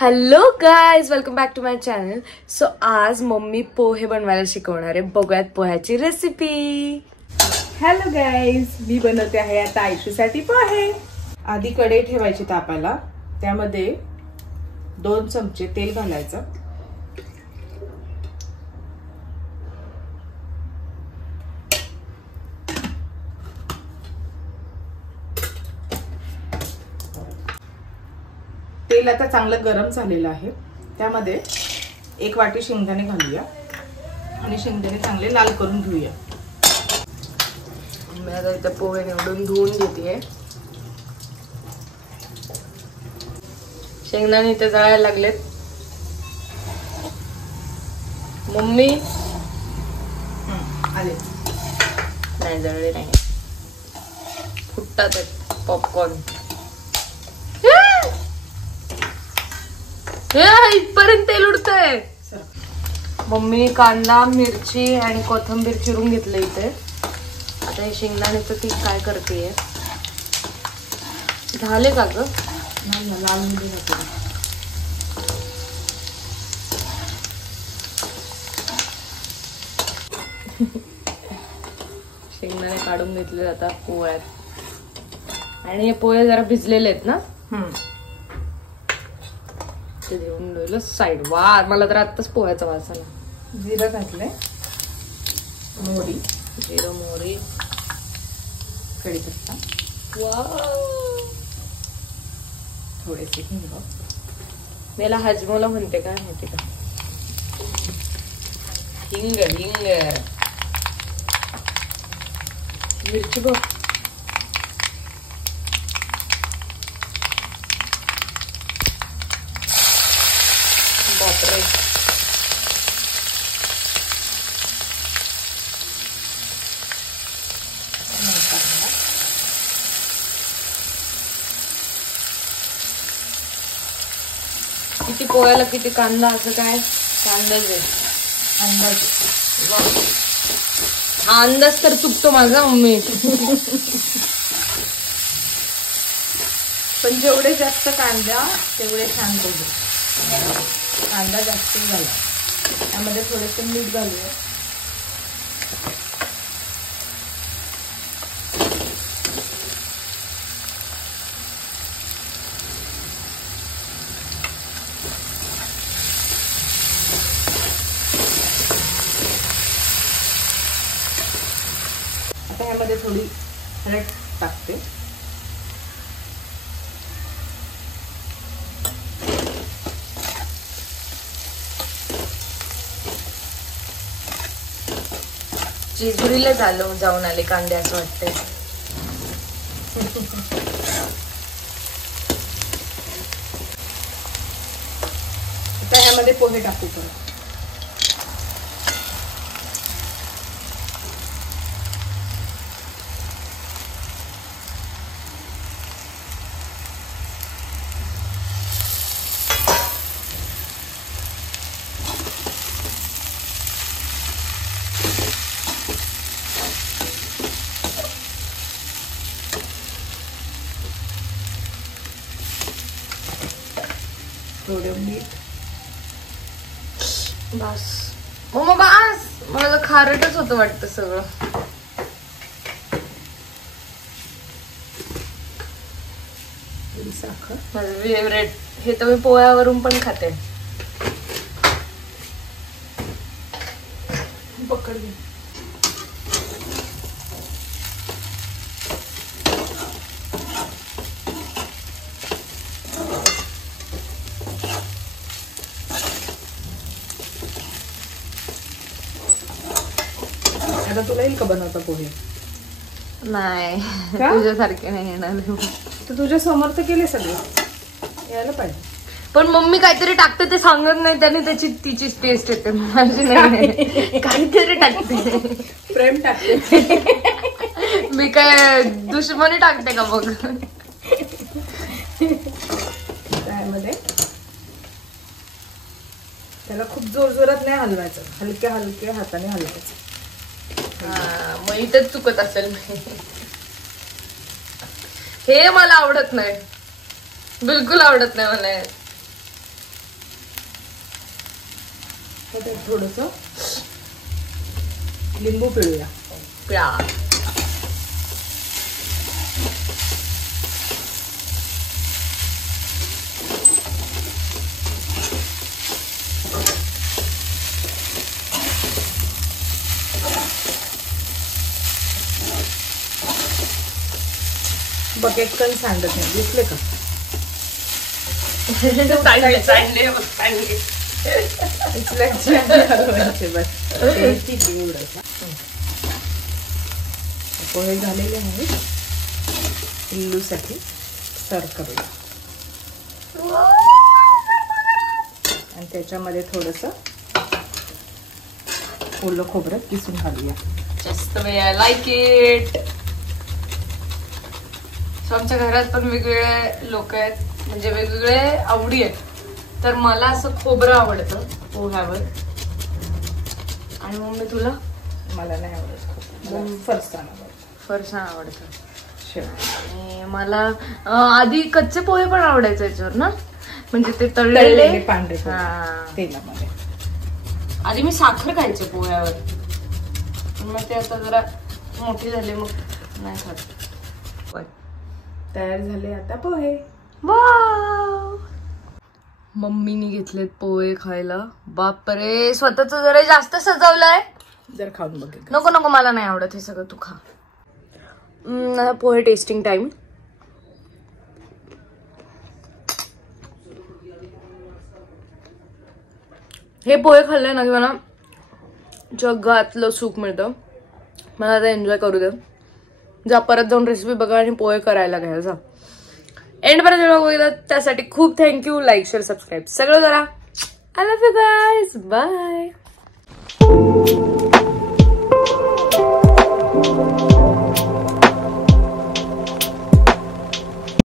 Hello guys, welcome back to my channel. So आज मम्मी पोहे बनवायला शिकवणार आहे. बघूयात पोह्याची रेसिपी. हॅलो गाइज, मी बनवते आहे आता आयशूसाठी पोहे. आधी कढई ठेवायची तापायला, त्यामध्ये 2 चमचे तेल घालायचं. तेल आता चांगलं गरम झालेलं आहे. त्यामध्ये 1 वाटी शेंगदाणे घालूया आणि शेंगदाणे चांगले लाल करून घेऊया. मी आता इथे पोहे निवडून धुवून घेते. शेंगदाणे इथे जळायला लागलेत. मम्मी आले नाही, जळले नाही, फुटतात पॉपकॉर्न. इथपर्यंत तेल उडतंय. मम्मी कांदा, मिरची आणि कोथिंबीर चिरून घेतलं इथे. आता हे शेंगदाण्याचं पीठ काय करतेय. झाले का ग? लाल मध्ये घातलं. शेंगदाणे काढून घेतले आता पोह्यात. आणि हे पोहे जरा भिजलेले आहेत ना, ते देऊन ठेवलं साईड. वा, मला तर आत्ताच पोह्याचा वास आला. जिरं घातलंय, मोहरी, जिरं, मोहरी, कढीपत्ता, थोडेसे हिंग. मला हजमोला म्हणते काय माहिती का? हिंग हिंग. मिरची बघ. बापरे, किती पोह्याला किती कांदा, असं काय अंदाज आहे? अंदाज. हा अंदाज तर चुकतो माझा मम्मी. पण जेवढे जास्त कांदा तेवढे छान होते. कांदा जास्त झाला. त्यामध्ये थोडेसे मीठ घालूया. आता ह्यामध्ये थोडी हळद टाकते. जेजुरीला जाऊन आले कांदे असं वाटतंय. आता ह्यामध्ये पोहे टाकू परत. थोडं मीठ. बस मम्मा, बस. मला खारटच होतं वाटतं सगळं. साखर. माझं फेवरेट. हे तर मी पोह्यावरून पण खाते. पकड घे. आता तुला येईल का बनवता पोहे? नाही, का? तुझ्यासारखे नाही येणार. तर तुझ्या समोर तर केले सगळे, यायला पाहिजे. पण मम्मी काहीतरी टाकते ते सांगत नाही, त्याने त्याची तिचीच टेस्ट येते. माझी नाही, काहीतरी टाकते. प्रेम टाकते. मी काय दुश्मनी टाकते का बघ. त्यामध्ये त्याला खूप जोर जोरात नाही हलवायचं, हलक्या हलक्या हाताने हलवायचं. मग इथंच चुकत असेल. हे मला आवडत नाही, बिलकुल आवडत नाही मला. तर त्यात थोडंसं लिंबू पिळूया. बकेट कण सांडत नाही, दिसले का? पोहे झालेले आहेत. इल्लूसाठी सर्व करूया आणि त्याच्यामध्ये थोडंसं ओलं खोबरं किसून घालूया. Just way I like it. So आमच्या घरात पण वेगवेगळे लोक आहेत, म्हणजे वेगवेगळे आवडी आहेत. तर मला असं खोबरं आवडतं पोह्यावर. आणि मम्मी तुला? मला नाही आवडत, फरसाण आवडतं. आणि मला आधी कच्चे पोहे पण आवडायचे याच्यावर ना, म्हणजे ते तळलेले पांढरे तेलामध्ये. आधी मी साखर खायचे पोह्यावर, मग ते आता जरा मोठी झाली मग नाही खात. तयार झाले आता पोहे. वाव, मम्मीनी घेतलेत पोहे खायला. बापरे, स्वतःच जरा जास्त सजवलंय. जर खाऊन बघेल. नको नको, मला नाही आवडत हे सगळं, तू खा. पोहे टेस्टिंग टाइम. हे पोहे खाल्ले ना की मला जगातलं सुख मिळतं. मला आता एन्जॉय करू दे. जा परत जाऊन रेसिपी बघा आणि पोहे करायला घ्या. जा एंड पर्यंत बघितलं त्यासाठी खूप थँक्यू. लाईक शेअर सबस्क्राईब सगळं करा. I love you guys. Bye.